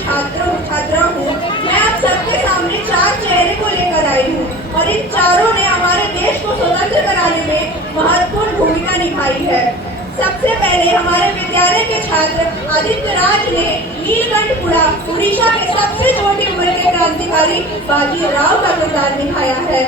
छात्रा हूँ। मैं आप सबके सामने 4 चेहरे को लेकर आई हूँ और इन चारों ने हमारे देश को स्वतंत्र कराने में महत्वपूर्ण भूमिका निभाई है। सबसे पहले हमारे विद्यालय के छात्र आदित्य राज ने नीलकंठपुरा उड़ीसा के सबसे छोटी उम्र के क्रांतिकारी बाजी राव का किरदार निभाया है।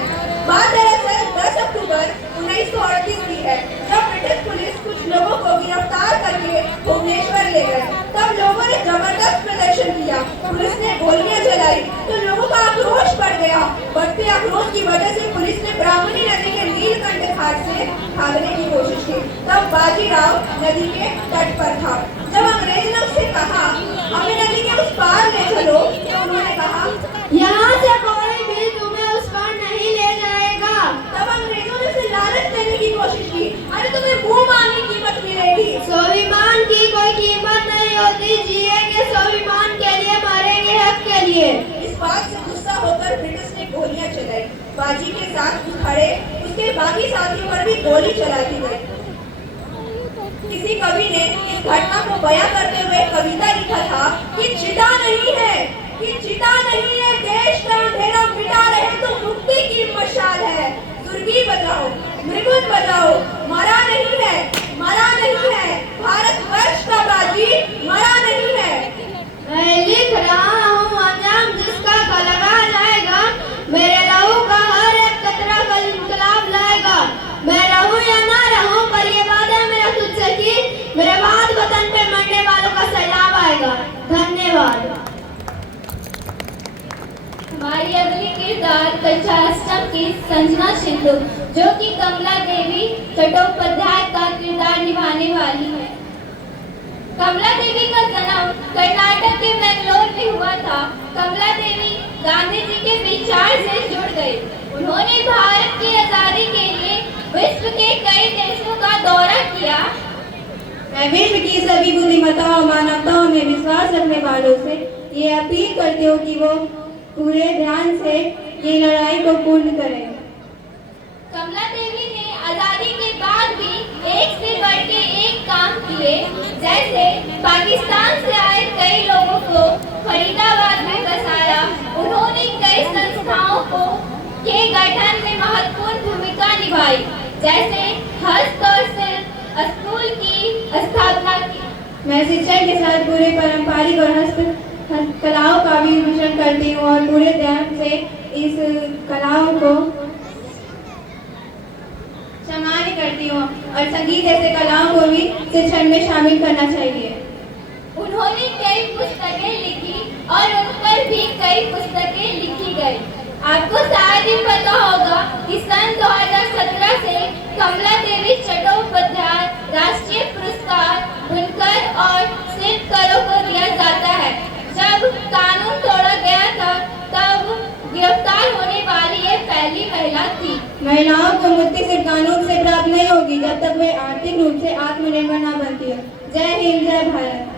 बात दरअसल 10 अक्टूबर 1938 की है, जब ब्रिटिश पुलिस कुछ लोगों को गिरफ्तार करके भुवनेश्वर ले गए। तब लोगों ने जबरदस्त प्रदर्शन किया, पुलिस ने गोलियां चलाई तो लोगों का आक्रोश बढ़ गया। बढ़ते आक्रोश की वजह से पुलिस ने ब्राह्मणी नदी के नीलकंठ घाट से भागने की कोशिश की। तब बाजीराव नदी के तट पर था। जब अंग्रेज ने उससे कहा हमें नदी के उस पार ले चलो, तो उन्होंने कहा यहाँ से कोई भी तुम्हें उस पार नहीं ले जाएगा। तब अंग्रेजों ने उसे लालच देने की कोशिश की, अरे तुम्हें मुंह मांगी कीमत मिलेगी। स्वाभिमान की कोई कीमत नहीं होती, जिएंगे स्वाभिमान के लिए, मरेंगे हक के लिए। इस बात से गुस्सा होकर ब्रिटिश ने गोलियां चलाई। बाजी के साथ खड़े उसके बाकी साथियों पर भी गोली चला दी गई। किसी कवि ने इस घटना को बयां करते हुए कविता लिखा था कि चिता नहीं है, कि चिता नहीं है, देश का अंधेरा मिटा रहे तो मुक्ति की मशाल है। दुर्गी बजाओ, मृगुन बजाओ, मरा नहीं है, मरा नहीं है, भारत वर्ष का बाजी मरा नहीं है। मैं लिख रहा हूँ अंजाम जिसका लगा जाएगा, मेरे लहू का हर एक कतरा कल इंकलाब लाएगा। मैं रहूं या ना रहूं, पर ये वादा मेरा तुझसे कि मेरे बाद वतन पे मरने वालों का सैलाब आएगा। धन्यवाद। हमारी अगली किरदार कक्षाष्टम की संजना सिंधु, जो कि कमला देवी चट्टोपाध्याय का किरदार निभाने वाली है। कमला देवी का जन्म कर्नाटक के बेंगलोर में हुआ था। कमला देवी गांधी जी के विचार से जुड़ गई। उन्होंने भारत की आजादी के लिए विश्व के कई देशों का दौरा किया। मैं विश्व की सभी बुद्धिमत्ताओं और मानवताओं में विश्वास रखने वालों से ये अपील करती हूँ कि वो पूरे ध्यान से ये लड़ाई को पूर्ण करें। कमला देवी ने आजादी के बाद भी एक से बढ़ के एक काम किए, जैसे पाकिस्तान से आए कई लोगों को फरीदाबाद में बसाया। उन्होंने कई संस्थाओं के गठन में महत्वपूर्ण भूमिका निभाई, जैसे हस्त और शिल्प स्कूल की स्थापना की। मैं शिक्षा के साथ पूरे पारंपरिक और हस्त कलाओं का भी मिश्रण करती हूँ और पूरे ध्यान से इस कलाओं को सम्मान करती हूँ और संगीत जैसे कलाओं को भी शिक्षण में शामिल करना चाहिए। उन्होंने कई पुस्तकें लिखी और उन पर भी कई पुस्तकें लिखी गई। आपको शायद ही पता होगा कि सन 2017 से कमला देवी चट्टोपाध्याय राष्ट्रीय पुरस्कार बुनकर और शिल्पकारों को दिया जाता है। जब कानून तोड़ा गया था तब गिरफ्तार होने वाली ये पहली महिला थी। महिलाओं को मुक्ति सिर्फ कानून से प्राप्त नहीं होगी जब तक वे आर्थिक रूप से आत्मनिर्भर न बनती है। जय हिंद, जय भारत।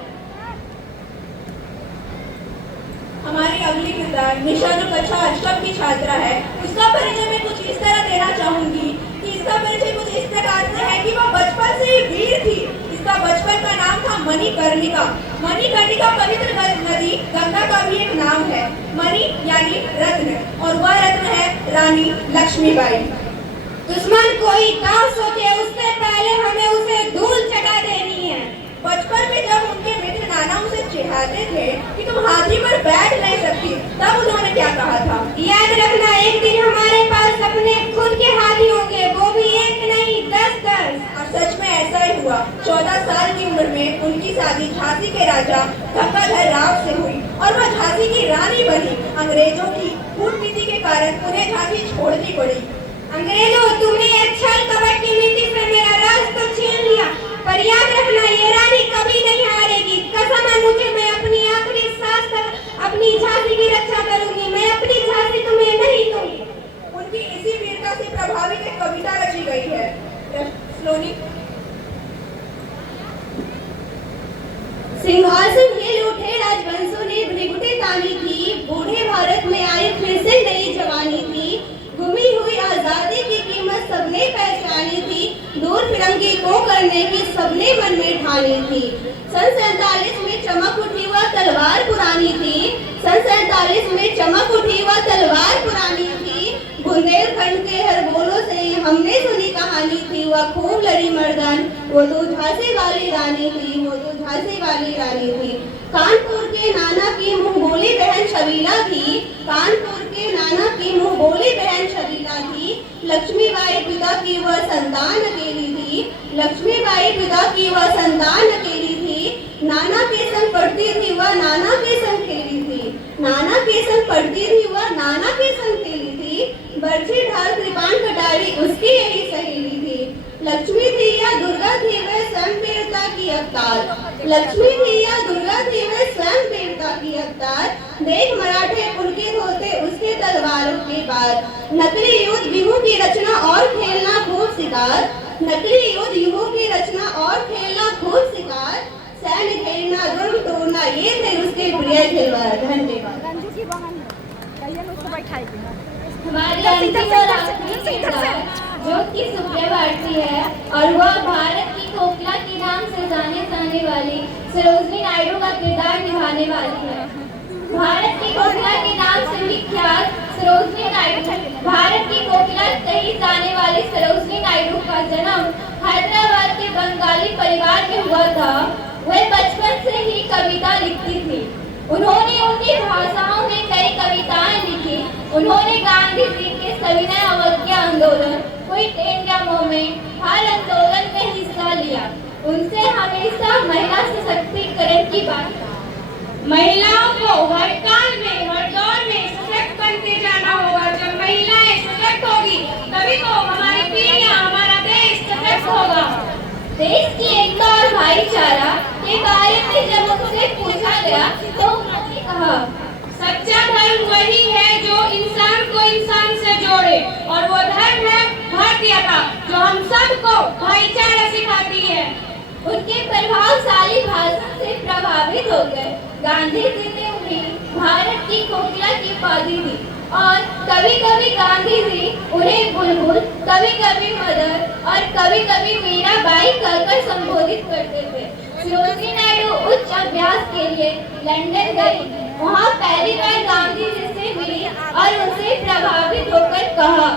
हमारी अगली किरदार निशा जो कक्षा अष्टम की छात्रा है, उसका परिचय मैं कुछ इस तरह देना चाहूंगी कि इसका परिचय कुछ इस प्रकार से है कि वह बचपन से ही वीर थी। इसका बचपन का नाम था मणिकर्णिका। मणिकर्णिका पवित्र नदी गंगा का भी एक नाम है। मणि यानी रत्न और वह रत्न है रानी लक्ष्मीबाई। दुश्मन कोई दांव सोचे उससे पहले हमें उसे धूल चटा देनी है। बचपन में जब उनके मित्र नाना उसे चिढ़ाते थे कि तुम हाथी पर बैठ नहीं सकती, तब उन्होंने क्या कहा था? याद रखना, एक दिन हमारे पास अपने खुद के हाथी होंगे, वो भी एक नहीं 10-10। और सच में ऐसा ही हुआ। 14 साल की उम्र में उनकी शादी झांसी के राजा गंगाधर राव से हुई और वह झांसी की रानी बनी। अंग्रेजों की कूटनीति के कारण उन्हें झांसी छोड़नी पड़ी। अंग्रेजों, तुमने छल कपट की नीति से मेरा राज तो छीन लिया, पर याद रखना ये रानी कभी नहीं हारेगी। कसम है मुझे, मैं अपनी आखिरी सांस तक अपनी झांसी की रक्षा करूंगी। मैं अपनी झांसी तुम्हें नहीं दूंगी। उनकी इसी वीरता से प्रभावित एक कविता रची गई है। स्लोनी। सिंहासन हिल उठे राजवंशों ने भृगुटे तानी थी, बूढ़े भारत में आई फिर से नई जवानी थी। गुमी हुई आजादी की कीमत सबने पहचानी थी, दूर फिरंगी को करने की सबने मन में पुरानी थी, सन 47 में चमक उठी वह तलवार पुरानी थी। बुंदेलखंड के हर बोलों से हमने सुनी कहानी थी, वह खूब लड़ी मर्दान, वो तो झांसी वाली रानी थी, वो तो झांसी वाली रानी थी। कानपुर के नाना की मुंह बोली बहन छबीला थी, कानपुर के नाना की मुंह बोली बहन छबीला थी। लक्ष्मीबाई पिता की वह संतान अकेली थी, लक्ष्मीबाई पिता की वह संतान अकेली थी। नाना के संग पढ़ती थी वह नाना के संग खेली थी, नाना के संग पढ़ती थी वह नाना के संग खेली थी। बरछी ढाल कृपाण कटारी उसकी यही सहेली थी। लक्ष्मी थी या दुर्गा थी वह स्वयं वीरता की अवतार, लक्ष्मी थी या दुर्गा थी वह स्वयं वीरता की अवतार। देख मराठे पुलकित होते उसके तलवारों के बाद, नकली युद्ध व्यूह की रचना और खेलना खूब शिकार, नकली युद्ध व्यूह की रचना और खेलना खूब शिकार। सैन्य खेलना जुर्म तोड़ना ये थे उसके प्रिय खिलवाड़। धन्यवाद। हमारी अंतिम और आखिरी किरदार जो कि सुप्रिया भारती है और वह भारत की कोकिला के नाम से जाने जाने वाली सरोजिनी नायडू का किरदार निभाने वाली है। भारत की कोकिला के नाम से विख्यात सरोजिनी नायडू, भारत की कोकिला कही जाने वाली सरोजिनी नायडू का जन्म हैदराबाद के बंगाली परिवार में हुआ था। वह बचपन से ही कविता लिखती थी। उन्होंने उनकी भाषाओं में कई कविताएं लिखी। उन्होंने गांधी जी के सविनय अवज्ञा आंदोलन, क्विट इंडिया मूवमेंट, हर आंदोलन में हिस्सा लिया। उनसे हमेशा महिला सशक्तिकरण की बात। महिलाओं को हर काल में हर दौर में सशक्त बनते जाना होगा। जब महिलाएं सशक्त होगी तभी तो हमारी पीढ़ियां, हमारा देश सशक्त होगा। देश की एकता और भाईचारा के बारे में जब उनसे पूछा गया तो उन्होंने कहा, सच्चा धर्म वही है जो इंसान को इंसान से जोड़े, और वो धर्म है भारतीयता जो हम सबको भाईचारा सिखाती है। उनके प्रभावशाली भाषण से प्रभावित हो गए। गांधी जी ने उन्हें भारत की कोकिला की उपाधि दी और कभी कभी गांधी जी उन्हें बुलबुल, कभी कभी मदर और कभी कभी मीराबाई कहकर संबोधित करते थे। सरोजिनी नायडू उच्च अभ्यास के लिए लंदन गई। वहाँ पहली बार गांधी जी से मिली और उनसे प्रभावित होकर कहा,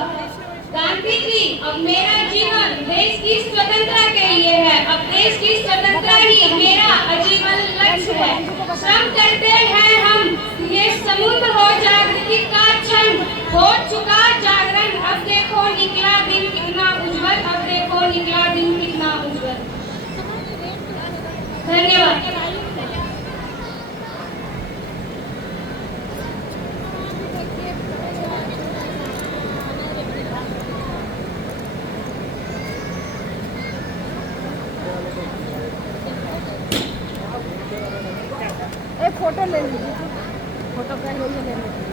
गांधी जी, अब मेरा जीवन देश की स्वतंत्रता के लिए है। अब देश की स्वतंत्रता ही मेरा आजीवन लक्ष्य है। श्रम करते हैं हम, ये समुद्र हो जागृति का क्षण, हो चुका जागरण। अब देखो निकला दिन कितना उज्जवल, अब देखो निकला दिन कितना उज्जवल। धन्यवाद। एक फोटो ले लीजिए, फोटो का ले लीजिए।